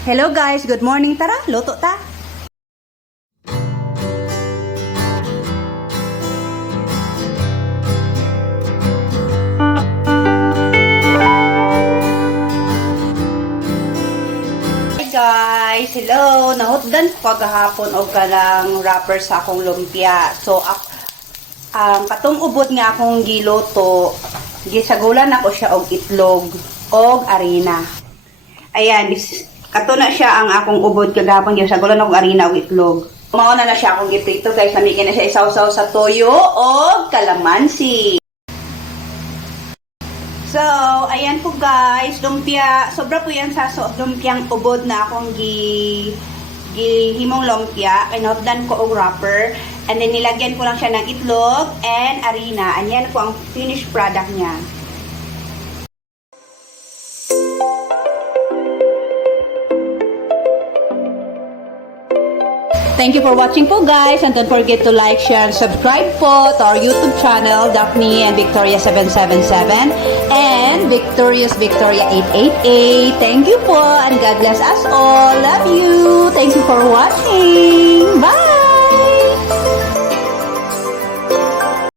Hello guys, good morning. Tara, luto ta. Hi guys, hello. Nahutdan ko kagahapon og kanang wrapper sa akong lumpia. So ang katong ubod nga akong giluto, gisagulan ako siya og itlog og arena. Ayan, kato na siya ang akong ubod kagapon yung sagulan akong arena o itlog. Mauna na siya akong giprito guys, namikin na siya isaw-saw sa toyo o kalamansi. So, ayan po guys, lumpia, sobra po yan sa lumpiang ubod na akong gihimong lumpia. Kinotdan ko og wrapper, and then nilagyan ko lang siya ng itlog and arena. And yan po ang finished product niya. Thank you for watching po guys, and don't forget to like, share, and subscribe po to our YouTube channel, Daphne and Victoria 777 and Victorious Victoria 888. Thank you po, and God bless us all. Love you!